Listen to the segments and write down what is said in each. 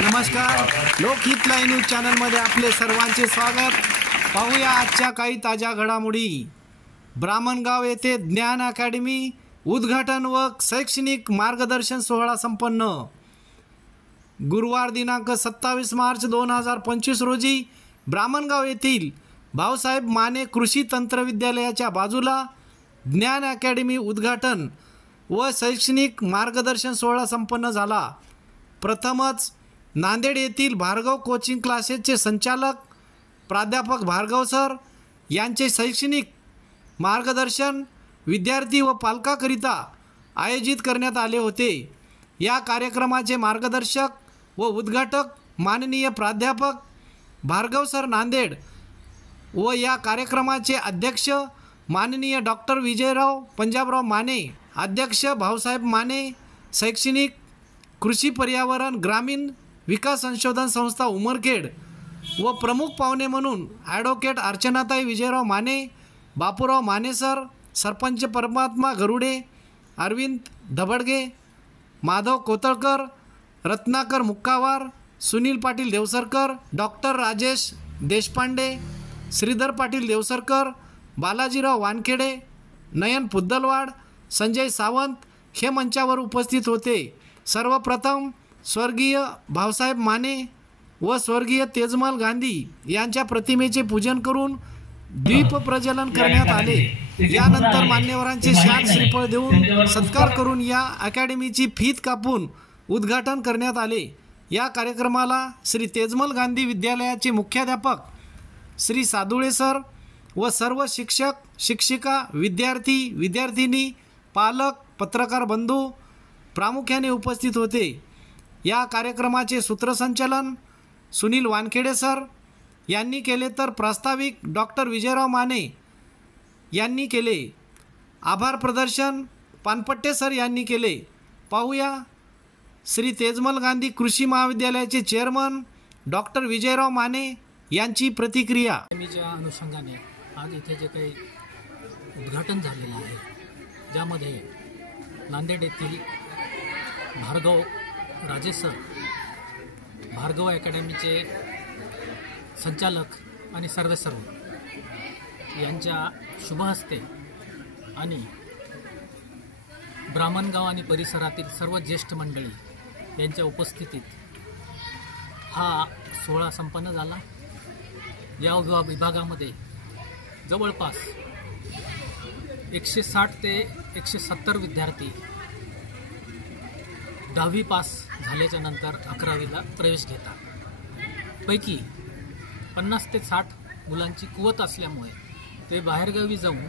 नमस्कार, लोकहित live news चॅनलमध्ये आपले सर्वांचे स्वागत. पाहूया आजच्या काही ताज्या घडामोडी. ब्राह्मणगाव येथे ज्ञान अकॅडमी उद्घाटन व शैक्षणिक मार्गदर्शन सोहळा संपन्न. गुरुवार दिनांक 27 मार्च 2025 रोजी ब्राह्मणगाव येथील भाऊसाहेब माने कृषी तंत्रविद्यालयाच्या बाजूला ज्ञान अकॅडमी उद्घाटन व शैक्षणिक मार्गदर्शन सोहळा संपन्न झाला. प्रथमच नांदेड येथील भार्गव कोचिंग क्लासेसचे संचालक प्राध्यापक भार्गव सर यांचे शैक्षणिक मार्गदर्शन विद्यार्थी व पालकाकरिता आयोजित करण्यात आले होते. या कार्यक्रमाचे मार्गदर्शक व उद्घाटक माननीय प्राध्यापक भार्गव सर नांदेड व या कार्यक्रमाचे अध्यक्ष माननीय डॉक्टर विजयराव पंजाबराव माने, अध्यक्ष भाऊसाहेब माने शैक्षणिक कृषी पर्यावरण ग्रामीण विकास संशोधन संस्था उमरखेड व प्रमुख पाहुणे म्हणून ॲडव्होकेट अर्चनाताई विजयराव माने, बापूराव माने सर, सरपंच परमात्मा गरुडे, अरविंद धबडगे, माधव कोतळकर, रत्नाकर मुक्कावार, सुनील पाटील देवसरकर, डॉक्टर राजेश देशपांडे, श्रीधर पाटील देवसरकर, बालाजीराव वानखेडे, नयन पुद्दलवाड, संजय सावंत हे मंचावर उपस्थित होते. सर्वप्रथम स्वर्गीय भाऊसाहेब माने व स्वर्गीय तेजमल गांधी यांच्या प्रतिमेचे पूजन करून दीप प्रज्वलन करण्यात आले. यानंतर मान्यवरांचे शाल श्रीफळ देऊन सत्कार करून या अकॅडमीची फीत कापून उद्घाटन करण्यात आले. या कार्यक्रमाला श्री तेजमल गांधी विद्यालयाचे मुख्याध्यापक श्री सादुळे सर व सर्व शिक्षक शिक्षिका, विद्यार्थी विद्यार्थिनी, पालक, पत्रकार बंधू प्रामुख्याने उपस्थित होते. या कार्यक्रमाचे सूत्रसंचालन सुनील वानखेडे सर यांनी केले तर प्रास्ताविक डॉक्टर विजयराव माने यांनी केले. आभार प्रदर्शन पानपट्टे सर यांनी केले. पाहूया श्री तेजमल गांधी कृषी महाविद्यालयाचे चेअरमन डॉक्टर विजयराव माने यांची प्रतिक्रिया. अकॅडमीच्या अनुषंगाने आज इथे जे काही उद्घाटन झालेलं आहे, ज्यामध्ये नांदेड येथील भार्गव राजेश सर, भार्गव अकॅडमीचे संचालक आणि सर्वेसर्व यांच्या शुभहस्ते आणि ब्राह्मणगाव आणि परिसरातील सर्व ज्येष्ठ मंडळी यांच्या उपस्थितीत हा सोहळा संपन्न झाला. या विभागामध्ये जवळपास 160 ते 170 विद्यार्थी 10वी पास झाल्याच्या नंतर 11वीला प्रवेश घेतात. पैकी 50 ते 60 मुलांची कुवत असल्यामुळे ते बाहेरगावी जाऊन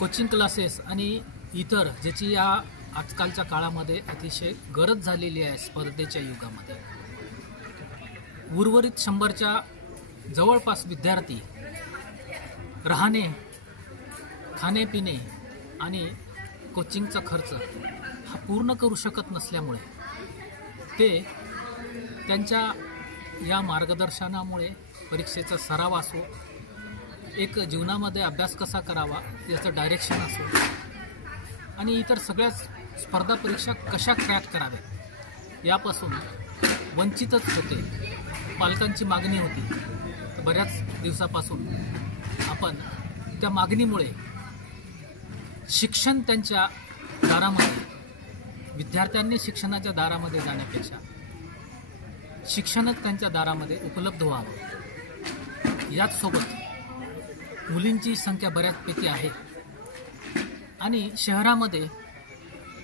कोचिंग क्लासेस आणि इतर ज्याची या आजकालच्या काळामध्ये अतिशय गरज झालेली आहे स्पर्धेच्या युगामध्ये. उर्वरित 100च्या जवळपास विद्यार्थी राहणे, खाणेपिणे आणि कोचिंगचा खर्च हा पूर्ण करू शकत नसल्यामुळे ते त्यांच्या या मार्गदर्शनामुळे परीक्षेचा सराव असो, एक जीवनामध्ये अभ्यास कसा करावा याचं डायरेक्शन असो आणि इतर सगळ्या स्पर्धा परीक्षा कशा क्रॅक कराव्यात यापासून वंचितच होते. पालकांची मागणी होती तर बऱ्याच दिवसापासून आपण त्या मागणीमुळे शिक्षण त्यांच्या दारामध्ये, विद्यार्थ्यांनी शिक्षणाच्या दारामध्ये जाण्यापेक्षा शिक्षणच त्यांच्या दारामध्ये उपलब्ध व्हावं. याचसोबत मुलींची संख्या बऱ्याचपैकी आहे आणि शहरामध्ये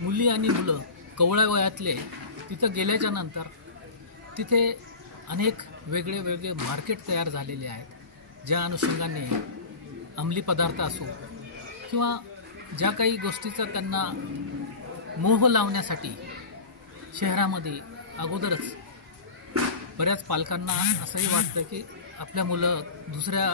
मुली आणि मुलं कवळ्या वयातले तिथं गेल्याच्या नंतर तिथे अनेक वेगळे वेगळे मार्केट तयार झालेले आहेत, ज्या अनुषंगाने अंमली पदार्थ असो किंवा ज्या काही गोष्टीचा त्यांना मोह लावण्यासाठी शहरामध्ये अगोदरच बऱ्याच पालकांना असंही वाटतं की आपल्या मुलं दुसऱ्या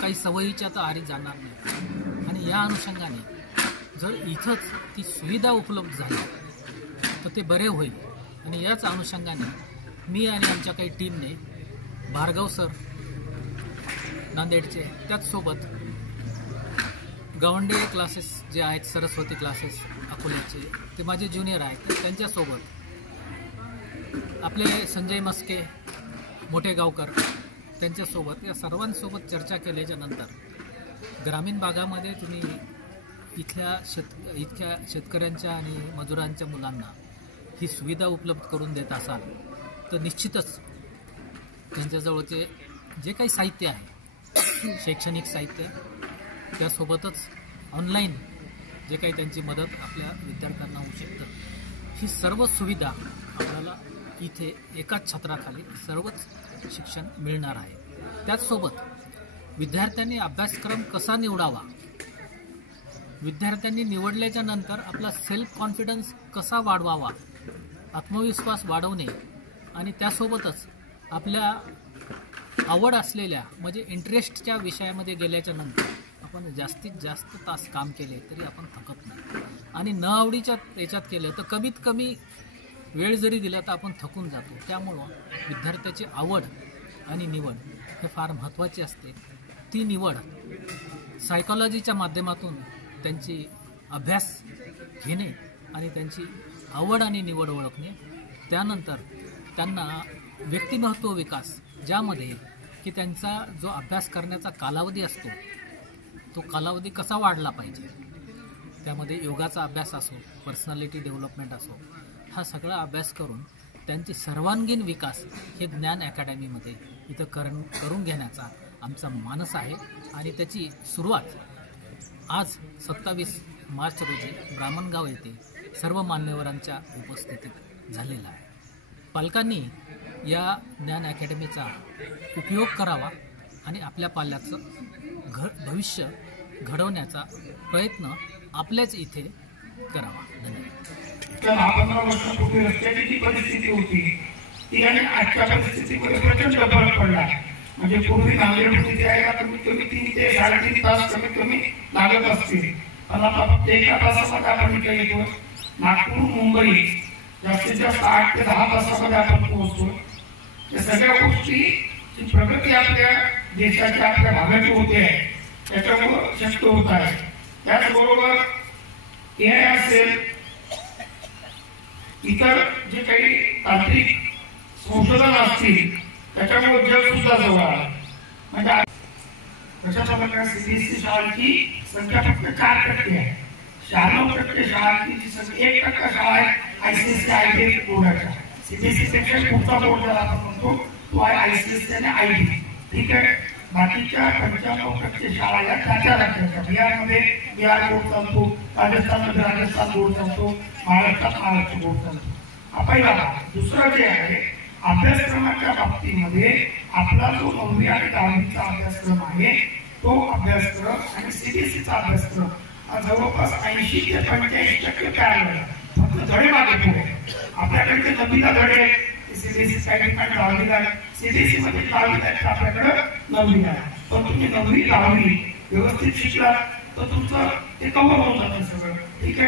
काही सवयीच्या तर आरी जाणार नाही आणि या अनुषंगाने जर इथंच ती सुविधा उपलब्ध झाली तर ते बरे होईल. आणि याच अनुषंगाने मी आणि आमच्या काही टीमने भार्गव सर नांदेडचे, त्याचसोबत गवंडे क्लासेस जे आहेत, सरस्वती क्लासेस अकोल्याचे, ते माझे ज्युनियर आहेत, त्यांच्यासोबत आपले संजय मस्के, मोठे गावकर त्यांच्यासोबत या सर्वांसोबत चर्चा केल्याच्या नंतर ग्रामीण भागामध्ये तुम्ही इथल्या शेतकऱ्यांच्या आणि मजुरांच्या मुलांना ही सुविधा उपलब्ध करून देत असाल तर निश्चितच त्यांच्याजवळचे जे काही साहित्य आहे, शैक्षणिक साहित्य, त्यासोबतच ऑनलाईन जे काही त्यांची मदत आपल्या विद्यार्थ्यांना होऊ शकतं, ही सर्व सुविधा आपल्याला इथे एकाच छत्राखाली सर्वच शिक्षण मिळणार आहे. त्याचसोबत विद्यार्थ्यांनी अभ्यासक्रम कसा निवडावा, विद्यार्थ्यांनी निवडल्याच्या नंतर आपला सेल्फ कॉन्फिडन्स कसा वाढवावा, आत्मविश्वास वाढवणे आणि त्यासोबतच आपल्या आवड असलेल्या म्हणजे इंटरेस्टच्या विषयामध्ये गेल्याच्या नंतर आपण जास्तीत जास्त तास काम केले तरी आपण थकत नाही आणि न आवडीच्या याच्यात केलं तर कमीत कमी वेळ जरी दिला तर आपण थकून जातो. त्यामुळं विद्यार्थ्याची आवड आणि निवड हे फार महत्त्वाची असते. ती निवड सायकॉलॉजीच्या माध्यमातून त्यांची अभ्यास घेणे आणि त्यांची आवड आणि निवड ओळखणे, त्यानंतर त्यांना व्यक्तिमत्व विकास ज्यामध्ये की त्यांचा जो अभ्यास करण्याचा कालावधी असतो तो कालावधी कसा वाढला पाहिजे, त्यामध्ये योगाचा अभ्यास असो, पर्सनॅलिटी डेव्हलपमेंट असो, हा सगळा अभ्यास करून त्यांची सर्वांगीण विकास हे ज्ञान अकॅडमीमध्ये इथं करून घेण्याचा आमचा मानस आहे आणि त्याची सुरुवात आज 27 मार्च रोजी ब्राह्मणगाव येथे सर्व मान्यवरांच्या उपस्थितीत झालेला आहे. पालकांनी या ज्ञान अकॅडमीचा उपयोग करावा आणि आपल्या पाल्याचं भविष्य घडवण्याचा प्रयत्न आपल्याच इथे करावा. धन्यवाद. 10-15 वर्षापूर्वी रस्त्याची जी परिस्थिती होती ती आणि आजच्या परिस्थितीमध्ये प्रचंड फरक पडला. म्हणजे पूर्वी नांदेड होती यायला कमीत कमी 3 ते 3.5 तास कमीत कमी लागत असतील, पण आता फक्त 1 तासामध्ये आपण इथे येतो. नागपूर मुंबई जास्तीत जास्त 8 ते 10 तासामध्ये आपण पोहोचतो. या सगळ्या गोष्टी प्रगती आपल्या देशाची आपल्या भागाची होते आहे त्याच्यामुळं शक्य होत आहे. त्याचबरोबर AI असेल, इतर जे काही तांत्रिक संशोधन असतील त्याच्यामुळे जग सुद्धा जवळ आहे. म्हणजे कशा प्रकारे CBSE शाळांची संख्या फक्त 4% आहे. 96% शाळांची जी संख्या 1% शाळा आहे ICSE IB बोर्डाच्या. CBSE पेक्षा पुढचा बोर्ड ज्याला आपण म्हणतो तो आहे ICSE आणि IB. ठीक आहे. बाकीच्या 95% शाळा या त्या राज्याच्या. बिहारमध्ये बिहार बोर्ड चालतो, राजस्थानमध्ये राजस्थान बोर्ड चालतो, महाराष्ट्रात महाराष्ट्र बोर्ड चालतो. हा पहिला भाग. दुसरं जे आहे अभ्यासक्रमाच्या बाबतीमध्ये आपला जो 9वी आणि 10वीचा अभ्यासक्रम आहे तो अभ्यासक्रम आणि CBSEचा अभ्यासक्रम हा जवळपास 80 ते 85% पॅरलल आहे. फक्त धडे मागे पुढे. आपल्याकडे 9वीला धडे CBSE साठी पण 10वीला आहे, CBSE मध्ये 10वीला आहे, आपल्याकडे 9वीला आहे. पण तुम्ही 9वी 10वी व्यवस्थित शिकला तर तुमचं ते कव्हर होऊन जातं सगळं. ठीक आहे.